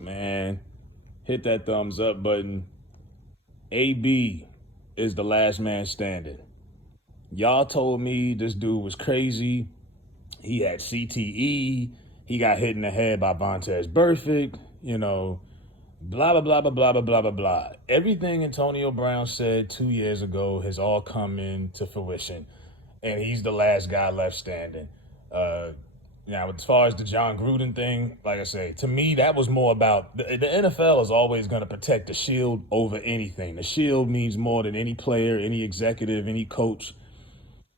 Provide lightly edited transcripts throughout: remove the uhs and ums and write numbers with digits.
Man, hit that thumbs up button. AB is the last man standing. Y'all told me this dude was crazy. He had CTE. He got hit in the head by Vontaze Burfict. Blah, blah, blah, blah, blah, blah, blah, blah, blah. Everything Antonio Brown said 2 years ago has all come into fruition. And he's the last guy left standing. Now, as far as the Jon Gruden thing, like I say, to me, that was more about the NFL is always going to protect the shield over anything. The shield means more than any player, any executive, any coach.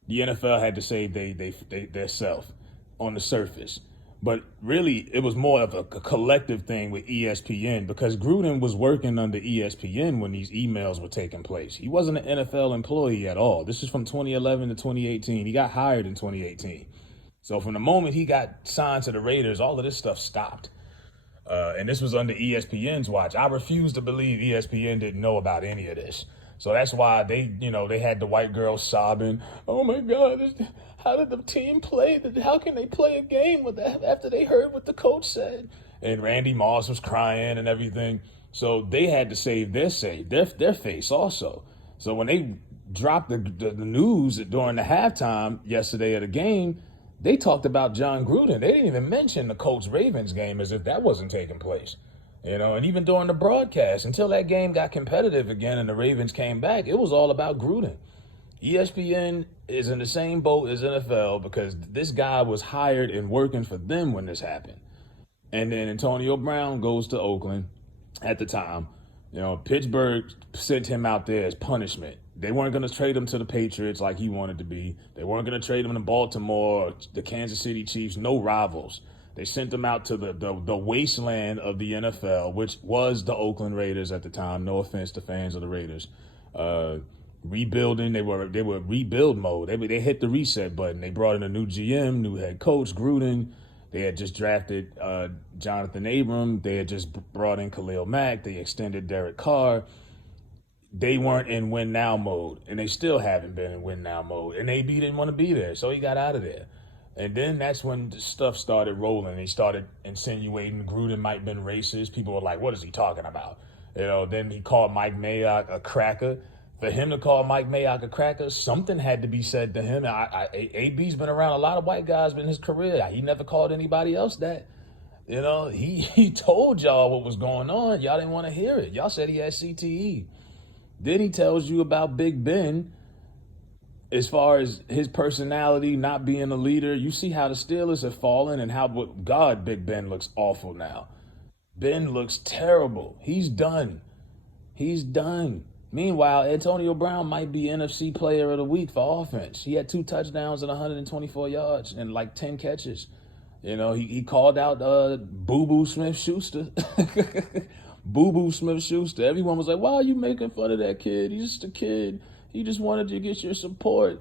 The NFL had to save their self on the surface. But really, it was more of a collective thing with ESPN because Gruden was working under ESPN when these emails were taking place. He wasn't an NFL employee at all. This is from 2011 to 2018. He got hired in 2018. So from the moment he got signed to the Raiders, all of this stuff stopped. And this was under ESPN's watch. I refuse to believe ESPN didn't know about any of this. So that's why they had the white girls sobbing. Oh my God, how did the team play? How can they play a game with that after they heard what the coach said? And Randy Moss was crying and everything. So they had to save their face also. So when they dropped the news during the halftime yesterday at a game, they talked about Jon Gruden. They didn't even mention the Colts-Ravens game as if that wasn't taking place. And even during the broadcast, until that game got competitive again and the Ravens came back, it was all about Gruden. ESPN is in the same boat as NFL because this guy was hired and working for them when this happened. And then Antonio Brown goes to Oakland at the time. Pittsburgh sent him out there as punishment. They weren't going to trade him to the Patriots like he wanted to be. They weren't going to trade him to Baltimore or the Kansas City Chiefs, no rivals. They sent him out to the wasteland of the NFL, which was the Oakland Raiders at the time. No offense to fans of the Raiders. Rebuilding, they were rebuild mode. They hit the reset button. They brought in a new GM, new head coach, Gruden. They had just drafted Jonathan Abram. They had just brought in Khalil Mack. They extended Derek Carr. They weren't in win now mode, and they still haven't been in win now mode. And AB didn't want to be there, so he got out of there. And then that's when the stuff started rolling. He started insinuating Gruden might have been racist. People were like, what is he talking about? Then he called Mike Mayock a cracker. For him to call Mike Mayock a cracker, something had to be said to him. AB's been around a lot of white guys in his career. He never called anybody else that. He told y'all what was going on. Y'all didn't want to hear it. Y'all said he had CTE. Then he tells you about Big Ben. As far as his personality, not being a leader, you see how the Steelers have fallen and how, God, Big Ben looks awful now. Ben looks terrible. He's done. Meanwhile, Antonio Brown might be NFC Player of the Week for offense. He had 2 touchdowns and 124 yards and like 10 catches. He called out Boo-Boo Smith-Schuster. Boo-Boo Smith-Schuster. Everyone was like, why are you making fun of that kid? He's just a kid. He just wanted to get your support.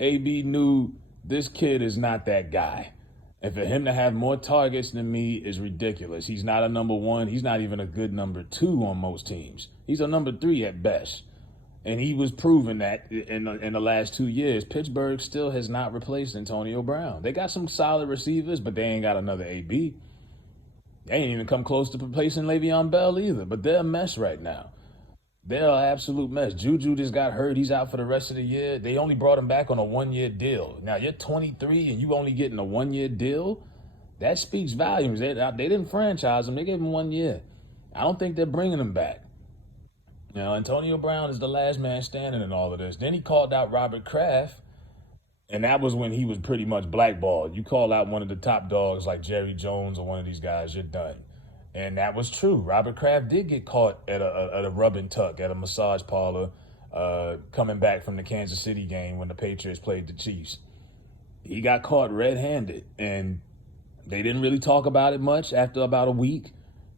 AB knew this kid is not that guy. And for him to have more targets than me is ridiculous. He's not a number 1. He's not even a good number 2 on most teams. He's a number 3 at best. And he was proving that in the last 2 years. Pittsburgh still has not replaced Antonio Brown. They got some solid receivers, but they ain't got another AB. They ain't even come close to replacing Le'Veon Bell either. But they're a mess right now. They're an absolute mess. Juju just got hurt. He's out for the rest of the year. They only brought him back on a 1-year deal. Now, you're 23 and you only getting a 1-year deal? That speaks volumes. They didn't franchise him. They gave him 1 year. I don't think they're bringing him back. Antonio Brown is the last man standing in all of this. Then he called out Robert Kraft, and that was when he was pretty much blackballed. You call out one of the top dogs like Jerry Jones or one of these guys, you're done. And that was true. Robert Kraft did get caught at a rub and tuck at a massage parlor coming back from the Kansas City game when the Patriots played the Chiefs. He got caught red-handed, and they didn't really talk about it much. After about a week,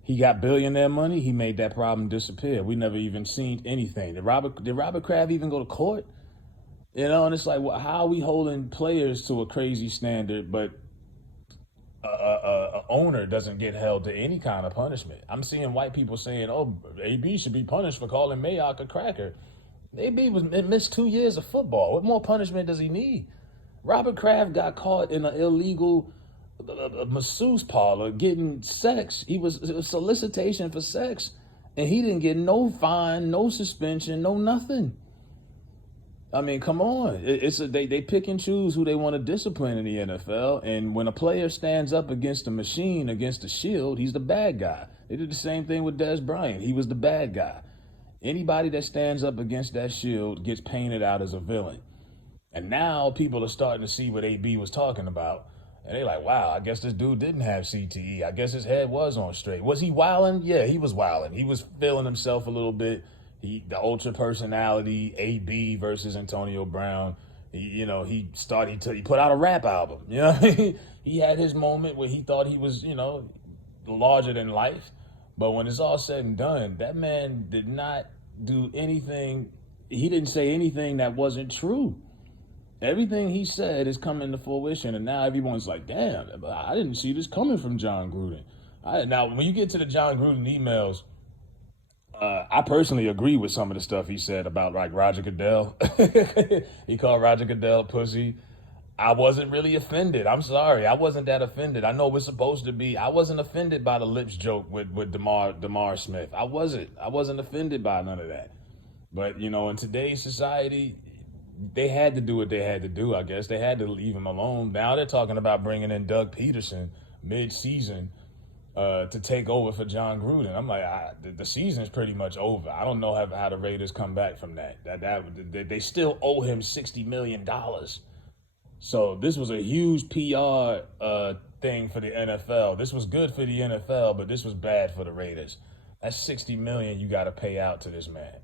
he got billionaire money. He made that problem disappear. We never even seen anything. Did Robert Kraft even go to court? And it's like, well, how are we holding players to a crazy standard, but a owner doesn't get held to any kind of punishment? I'm seeing white people saying, oh, AB should be punished for calling Mayock a cracker. AB missed 2 years of football. What more punishment does he need? Robert Kraft got caught in an illegal a masseuse parlor getting sex. It was solicitation for sex, and he didn't get no fine, no suspension, no nothing. I mean, come on. They pick and choose who they want to discipline in the NFL, and when a player stands up against a machine, against a shield, he's the bad guy. They did the same thing with Des Bryant. He was the bad guy. Anybody that stands up against that shield gets painted out as a villain. And now people are starting to see what AB was talking about. And they're like, wow, I guess this dude didn't have CTE. I guess his head was on straight. Was he wilding? Yeah, he was wilding. He was feeling himself a little bit. The ultra personality, AB versus Antonio Brown. He put out a rap album. He had his moment where he thought he was, larger than life. But when it's all said and done, that man did not do anything. He didn't say anything that wasn't true. Everything he said is coming to fruition, and now everyone's like, damn, I didn't see this coming from Jon Gruden. Now, when you get to the Jon Gruden emails, I personally agree with some of the stuff he said about like Roger Goodell. He called Roger Goodell a pussy. I wasn't really offended. I'm sorry. I wasn't that offended. I know we're supposed to be. I wasn't offended by the lips joke with DeMar Smith. I wasn't offended by none of that. But, in today's society, they had to do what they had to do, I guess. They had to leave him alone. Now they're talking about bringing in Doug Peterson mid-season to take over for Jon Gruden. I'm like, the season's pretty much over. I don't know how the Raiders come back from that. They still owe him $60 million. So this was a huge PR thing for the NFL. This was good for the NFL, but this was bad for the Raiders. That's $60 million you got to pay out to this man.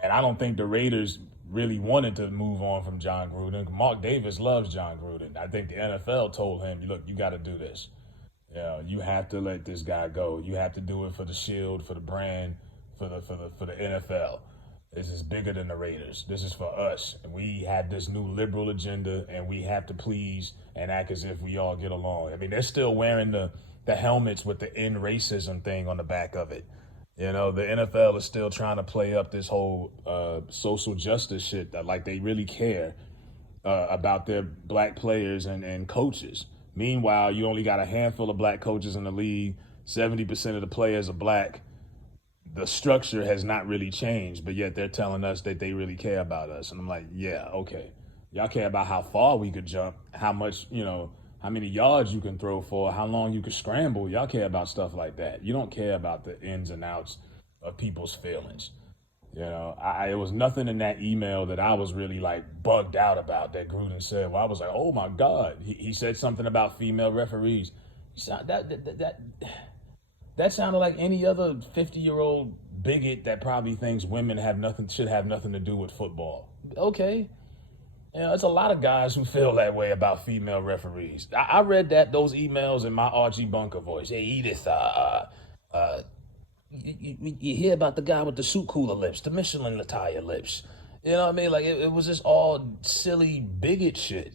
And I don't think the Raiders really wanted to move on from Jon Gruden. Mark Davis loves Jon Gruden. I think the NFL told him, look, you got to do this. You have to let this guy go. You have to do it for the shield, for the brand, for the NFL. This is bigger than the Raiders. This is for us. We have this new liberal agenda, and we have to please and act as if we all get along. I mean, they're still wearing the helmets with the end racism thing on the back of it. The NFL is still trying to play up this whole social justice shit that like they really care about their black players and coaches. Meanwhile, you only got a handful of black coaches in the league. 70% of the players are black. The structure has not really changed, but yet they're telling us that they really care about us. And I'm like, yeah, okay. Y'all care about how far we could jump, how much, how many yards you can throw for, how long you can scramble. Y'all care about stuff like that. You don't care about the ins and outs of people's feelings. It was nothing in that email that I was really like bugged out about that Gruden said. Well, I was like, oh my God. He said something about female referees. That sounded like any other 50-year-old bigot that probably thinks women should have nothing to do with football. Okay. There's a lot of guys who feel that way about female referees. I read those emails in my Archie Bunker voice. Hey, Edith, you hear about the guy with the suit cooler lips, the Michelin attire lips. You know what I mean? Like, it was just all silly bigot shit,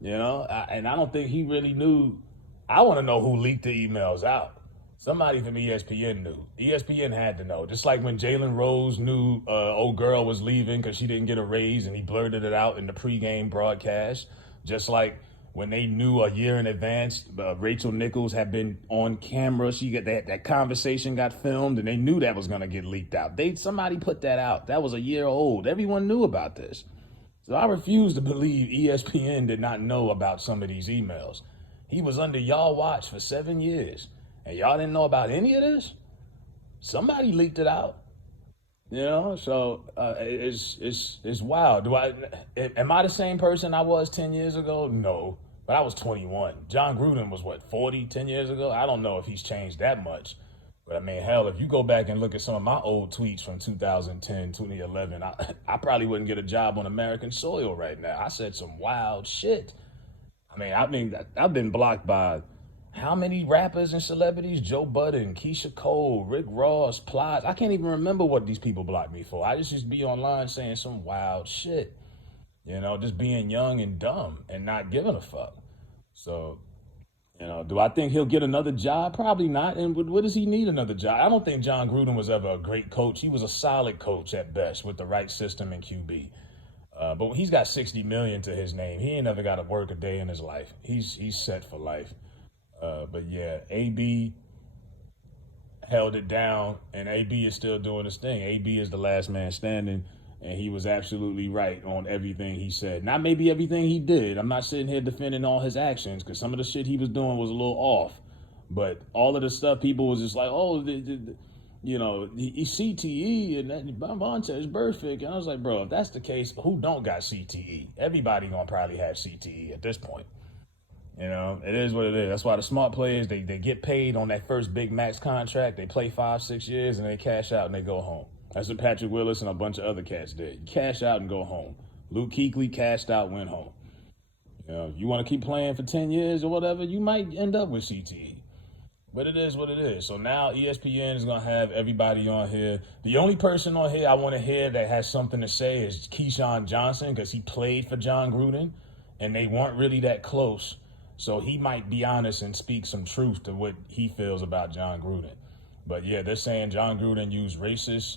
and I don't think he really knew. I want to know who leaked the emails out. Somebody from ESPN knew. ESPN had to know. Just like when Jalen Rose knew old girl was leaving because she didn't get a raise and he blurted it out in the pregame broadcast. Just like when they knew a year in advance, Rachel Nichols had been on camera. She got that conversation got filmed and they knew that was going to get leaked out. Somebody put that out. That was a year old. Everyone knew about this. So I refuse to believe ESPN did not know about some of these emails. He was under y'all watch for 7 years. And y'all didn't know about any of this? Somebody leaked it out. So it's wild. Am I the same person I was 10 years ago? No, but I was 21. Jon Gruden was 40, 10 years ago? I don't know if he's changed that much. But I mean, hell, if you go back and look at some of my old tweets from 2010, 2011, I probably wouldn't get a job on American soil right now. I said some wild shit. I've been blocked by how many rappers and celebrities? Joe Budden, Keisha Cole, Rick Ross, Plies. I can't even remember what these people blocked me for. I just used to be online saying some wild shit. Just being young and dumb and not giving a fuck. So, do I think he'll get another job? Probably not. And what does he need another job? I don't think Jon Gruden was ever a great coach. He was a solid coach at best with the right system and QB. But he's got 60 million to his name. He ain't never got to work a day in his life. He's set for life. But yeah, AB held it down, and AB is still doing his thing. AB is the last man standing, and he was absolutely right on everything he said. Not maybe everything he did. I'm not sitting here defending all his actions because some of the shit he was doing was a little off. But all of the stuff, people was just like, oh, he's CTE and that Bonta is perfect. And I was like, bro, if that's the case, who don't got CTE? Everybody gonna probably have CTE at this point. It is what it is. That's why the smart players, they get paid on that first big max contract. They play 5-6 years and they cash out and they go home. That's what Patrick Willis and a bunch of other cats did. You cash out and go home. Luke Kuechly cashed out, went home. You want to keep playing for 10 years or whatever, you might end up with CTE. But it is what it is. So now ESPN is going to have everybody on here. The only person on here I want to hear that has something to say is Keyshawn Johnson because he played for Jon Gruden and they weren't really that close. So he might be honest and speak some truth to what he feels about Jon Gruden. But yeah, they're saying Jon Gruden used racist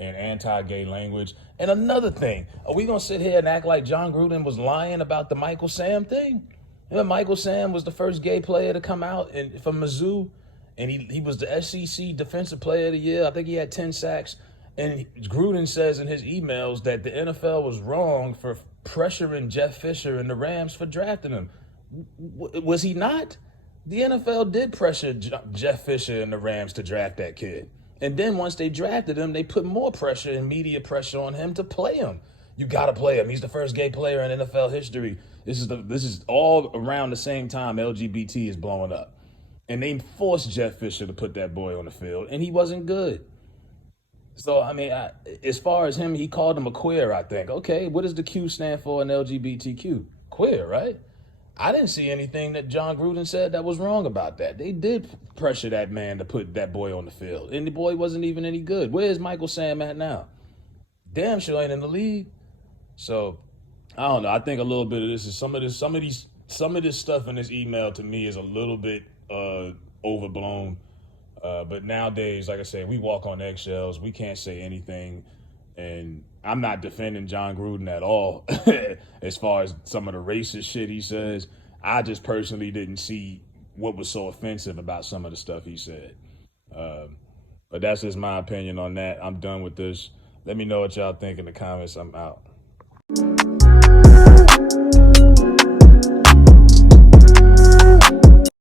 and anti-gay language. And another thing, are we going to sit here and act like Jon Gruden was lying about the Michael Sam thing? Michael Sam was the first gay player to come out from Mizzou, and he was the SEC Defensive Player of the Year. I think he had 10 sacks. And Gruden says in his emails that the NFL was wrong for pressuring Jeff Fisher and the Rams for drafting him. Was he not? The NFL did pressure Jeff Fisher and the Rams to draft that kid. And then once they drafted him, they put more pressure and media pressure on him to play him. You got to play him. He's the first gay player in NFL history. This is all around the same time LGBT is blowing up. And they forced Jeff Fisher to put that boy on the field, and he wasn't good. So, as far as him, he called him a queer, I think. Okay, what does the Q stand for in LGBTQ? Queer, right? I didn't see anything that Jon Gruden said that was wrong about that. They did pressure that man to put that boy on the field, and the boy wasn't even any good. Where's Michael Sam at now? Damn sure ain't in the league. So, I don't know. I think a little bit of this is some of this stuff in this email to me is a little bit overblown. But nowadays, like I said, we walk on eggshells. We can't say anything. And I'm not defending Jon Gruden at all as far as some of the racist shit he says. I just personally didn't see what was so offensive about some of the stuff he said. But that's just my opinion on that. I'm done with this. Let me know what y'all think in the comments. I'm out.